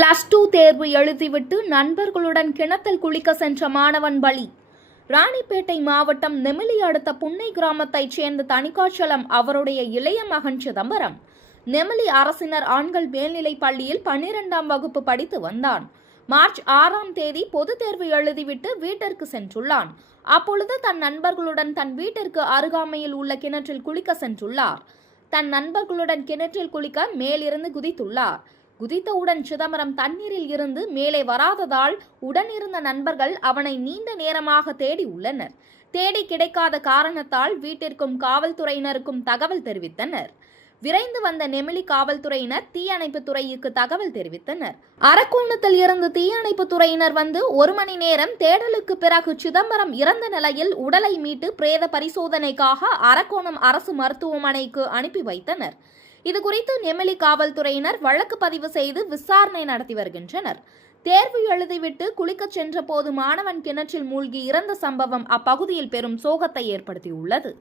+2 தேர்வு எழுதிவிட்டு நண்பர்களுடன் கிணத்தில் குளிக்க சென்ற மாணவன் பலி. ராணிப்பேட்டை மாவட்டம் நெமிலி அடுத்த புன்னை கிராமத்தைச் சேர்ந்த தணிகாச்சலம் அவருடைய இளைய மகன் சிதம்பரம் நெமிலி அரசினர் ஆண்கள் மேல்நிலைப் பள்ளியில் 12ஆம் வகுப்பு படித்து வந்தான். மார்ச் 6ஆம் தேதி பொது தேர்வு எழுதிவிட்டு வீட்டிற்கு சென்றுள்ளான். அப்பொழுது தன் நண்பர்களுடன் தன் வீட்டிற்கு அருகாமையில் உள்ள கிணற்றில் குளிக்க சென்றுள்ளார். தன் நண்பர்களுடன் கிணற்றில் குளிக்க மேலிருந்து குதித்துள்ளார். குதித்தவுடன் சிதம்பரம் தண்ணீரில் இருந்து மேலே வராததால் உடனிருந்த நண்பர்கள் அவனை நீண்ட நேரமாக தேடி உள்ளனர். தேடி கிடைக்காத காரணத்தால் வீட்டிற்கும் காவல்துறையினருக்கும் தகவல் தெரிவித்தனர். விரைந்து வந்த நெமிலி காவல்துறையினர் தீயணைப்பு துறைக்கு தகவல் தெரிவித்தனர். அரக்கோணத்தில் இருந்து தீயணைப்பு துறையினர் வந்து 1 மணி நேரம் தேடலுக்கு பிறகு சிதம்பரம் இறந்த நிலையில் உடலை மீட்டு பிரேத பரிசோதனைக்காக அரக்கோணம் அரசு மருத்துவமனைக்கு அனுப்பி வைத்தனர். இதுகுறித்து நெமிலி காவல்துறையினர் வழக்கு பதிவு செய்து விசாரணை நடத்தி வருகின்றனர். தேர்வு எழுதிவிட்டு குளிக்கச் சென்ற போது மாணவன் கிணற்றில் மூழ்கி இறந்த சம்பவம் அப்பகுதியில் பெரும் சோகத்தை ஏற்படுத்தியுள்ளது.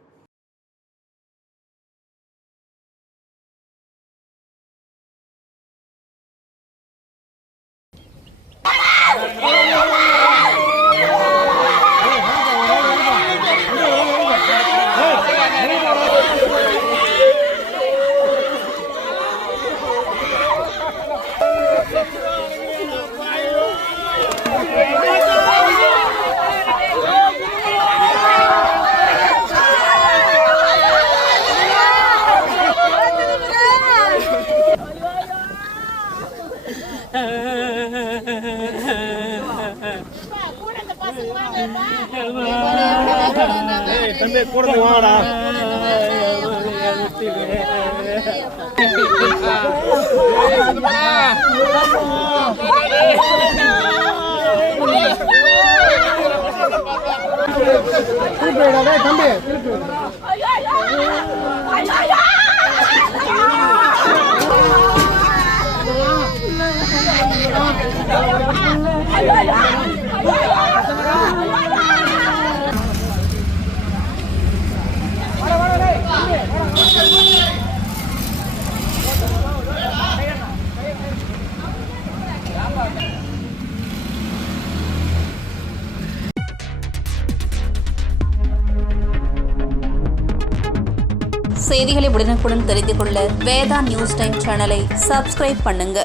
தம்பி கூட வாடா. தம்பி செய்திகளை உடனுக்குடன் தெரிந்து கொள்ள வேதா நியூஸ் டைம் சேனலை சப்ஸ்கிரைப் பண்ணுங்க.